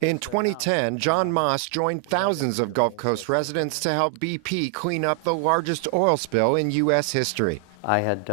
In 2010, John Maas joined thousands of Gulf Coast residents to help BP clean up the largest oil spill in U.S. history. I had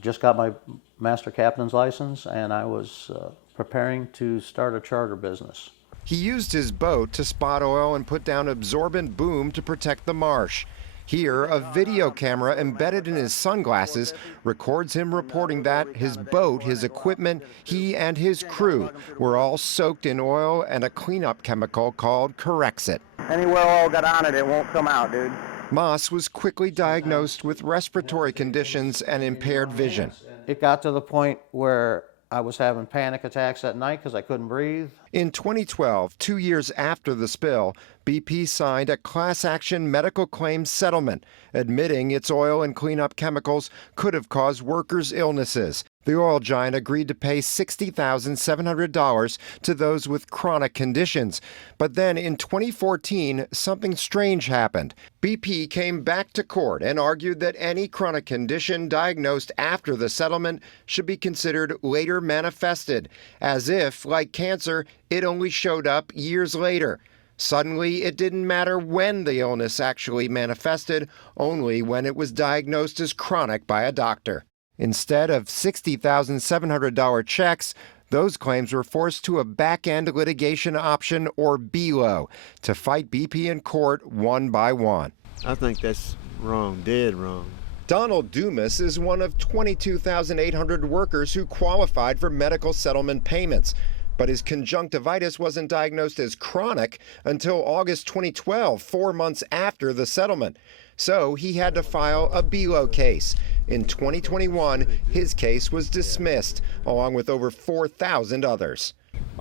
just got my master captain's license, and I was preparing to start a charter business. He used his boat to spot oil and put down absorbent boom to protect the marsh. Here, a video camera embedded in his sunglasses records him reporting that his boat, his equipment, he and his crew were all soaked in oil and a cleanup chemical called Corexit. Anywhere oil got on it, it won't come out, dude. Maas was quickly diagnosed with respiratory conditions and impaired vision. It got to the point where I was having panic attacks at night because I couldn't breathe. In 2012, 2 years after the spill, BP signed a class action medical claims settlement, admitting its oil and cleanup chemicals could have caused workers' illnesses. The oil giant agreed to pay $60,700 to those with chronic conditions. But then in 2014, something strange happened. BP came back to court and argued that any chronic condition diagnosed after the settlement should be considered later manifested, as if, like cancer, it only showed up years later. Suddenly, it didn't matter when the illness actually manifested, only when it was diagnosed as chronic by a doctor. Instead of $60,700 checks, those claims were forced to a back-end litigation option, or BELO, to fight BP in court one by one. I think that's wrong, dead wrong. Donald Dumas is one of 22,800 workers who qualified for medical settlement payments. But his conjunctivitis wasn't diagnosed as chronic until August 2012, 4 months after the settlement. So he had to file a BELO case. In 2021, his case was dismissed, along with over 4,000 others.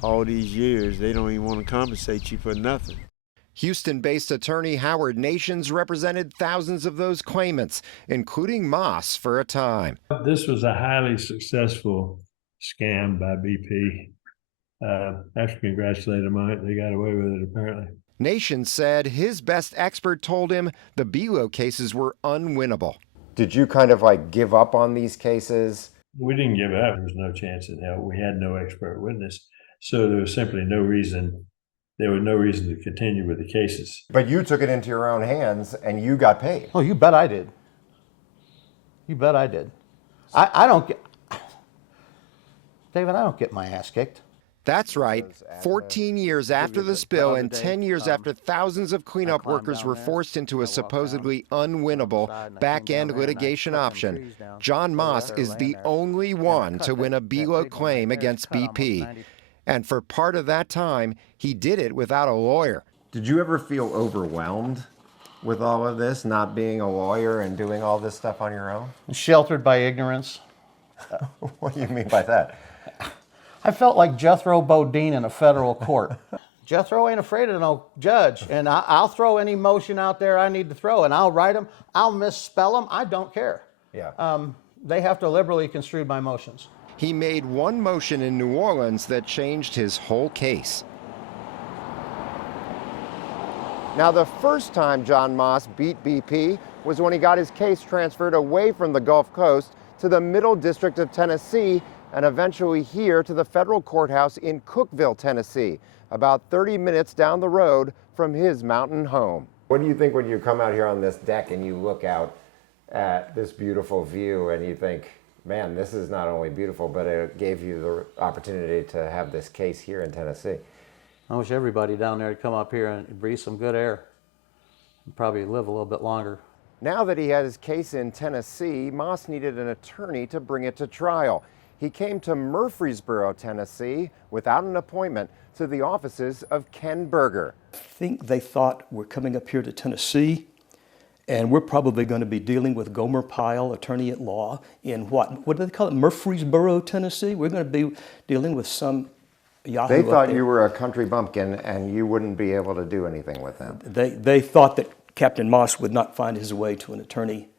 All these years, they don't even want to compensate you for nothing. Houston-based attorney Howard Nations represented thousands of those claimants, including Maas for a time. This was a highly successful scam by BP. After congratulating them on it, they got away with it apparently. Nation said his best expert told him the BELO cases were unwinnable. Did you kind of like give up on these cases? We didn't give up. There was no chance in hell. We had no expert witness. So there was simply no reason. There was no reason to continue with the cases. But you took it into your own hands and you got paid. Oh, you bet I did. You bet I did. I don't get, David, I don't get my ass kicked. That's right. 14 years after the spill and 10 years after thousands of cleanup workers were forced into a supposedly unwinnable back-end litigation option, John Maas is the only one to win a BELO claim against BP. And for part of that time, he did it without a lawyer. Did you ever feel overwhelmed with all of this, not being a lawyer and doing all this stuff on your own? Sheltered by ignorance. What do you mean by that? I felt like Jethro Bodine in a federal court. Jethro ain't afraid of no judge, and I'll throw any motion out there I need to throw, and I'll write them, I'll misspell them, I don't care. Yeah. They have to liberally construe my motions. He made one motion in New Orleans that changed his whole case. Now, the first time John Maas beat BP was when he got his case transferred away from the Gulf Coast to the Middle District of Tennessee, and eventually here to the federal courthouse in Cookeville, Tennessee, about 30 minutes down the road from his mountain home. What do you think when you come out here on this deck and you look out at this beautiful view and you think, man, this is not only beautiful, but it gave you the opportunity to have this case here in Tennessee? I wish everybody down there would come up here and breathe some good air and probably live a little bit longer. Now that he had his case in Tennessee, Maas needed an attorney to bring it to trial. He came to Murfreesboro, Tennessee, without an appointment, to the offices of Ken Berger. I think they thought we're coming up here to Tennessee, and we're probably going to be dealing with Gomer Pyle, attorney at law, in what do they call it, Murfreesboro, Tennessee? We're going to be dealing with some yahoo. They thought you were a country bumpkin and you wouldn't be able to do anything with them. They thought that Captain Maas would not find his way to an attorney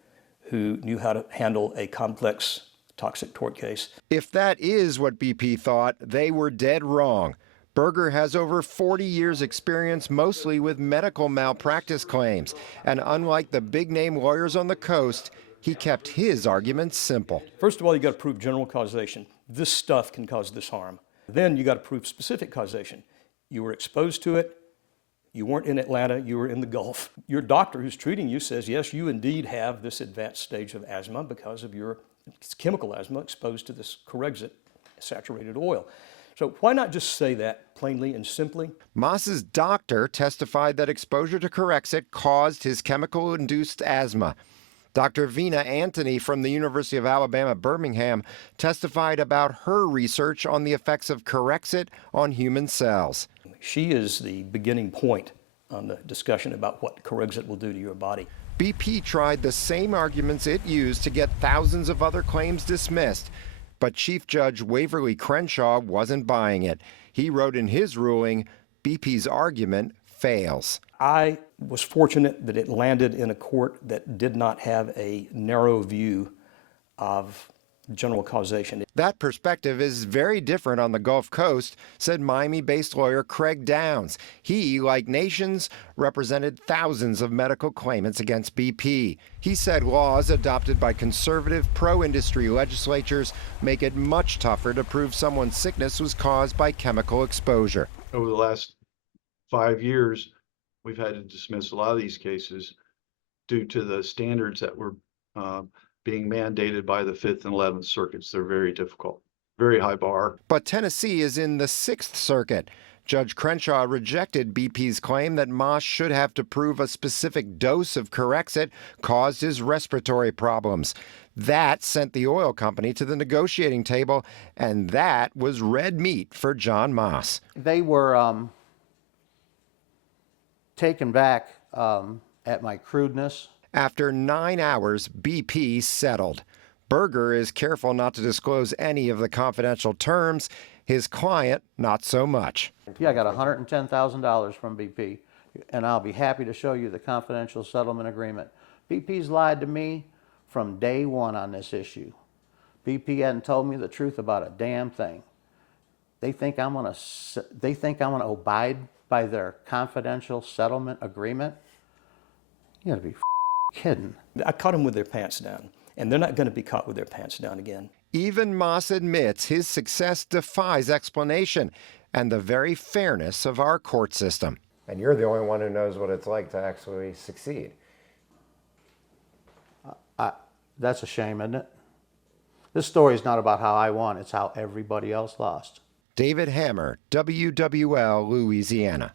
who knew how to handle a complex toxic tort case. If that is what BP thought, they were dead wrong. Berger has over 40 years' experience, mostly with medical malpractice claims. And unlike the big-name lawyers on the coast, he kept his arguments simple. First of all, you got to prove general causation. This stuff can cause this harm. Then you got to prove specific causation. You were exposed to it. You weren't in Atlanta, you were in the Gulf. Your doctor who's treating you says, yes, you indeed have this advanced stage of asthma because of your chemical asthma exposed to this Corexit saturated oil. So why not just say that plainly and simply? Maas's doctor testified that exposure to Corexit caused his chemical-induced asthma. Dr. Vina Anthony from the University of Alabama, Birmingham, testified about her research on the effects of Corexit on human cells. She is the beginning point on the discussion about what Corexit will do to your body. BP tried the same arguments it used to get thousands of other claims dismissed, but Chief Judge Waverly Crenshaw wasn't buying it. He wrote in his ruling, BP's argument fails. I was fortunate that it landed in a court that did not have a narrow view of general causation. That perspective is very different on the Gulf Coast, said Miami-based lawyer Craig Downs. He, like Nations, represented thousands of medical claimants against BP. He said laws adopted by conservative pro-industry legislatures make it much tougher to prove someone's sickness was caused by chemical exposure. Over the last 5 years, we've had to dismiss a lot of these cases due to the standards that were being mandated by the 5th and 11th circuits. They're very difficult, very high bar. But Tennessee is in the 6th Circuit. Judge Crenshaw rejected BP's claim that Maas should have to prove a specific dose of Corexit caused his respiratory problems. That sent the oil company to the negotiating table, and that was red meat for John Maas. They were taken back at my crudeness. After 9 hours, BP settled. Berger is careful not to disclose any of the confidential terms. His client, not so much. Yeah, I got $110,000 from BP, and I'll be happy to show you the confidential settlement agreement. BP's lied to me from day one on this issue. BP hadn't told me the truth about a damn thing. They think I'm gonna abide by their confidential settlement agreement? You gotta be kidding. I caught them with their pants down, and they're not going to be caught with their pants down again. Even Maas admits his success defies explanation and the very fairness of our court system. And you're the only one who knows what it's like to actually succeed. That's a shame, isn't it? This story is not about how I won, it's how everybody else lost. David Hammer, WWL, Louisiana.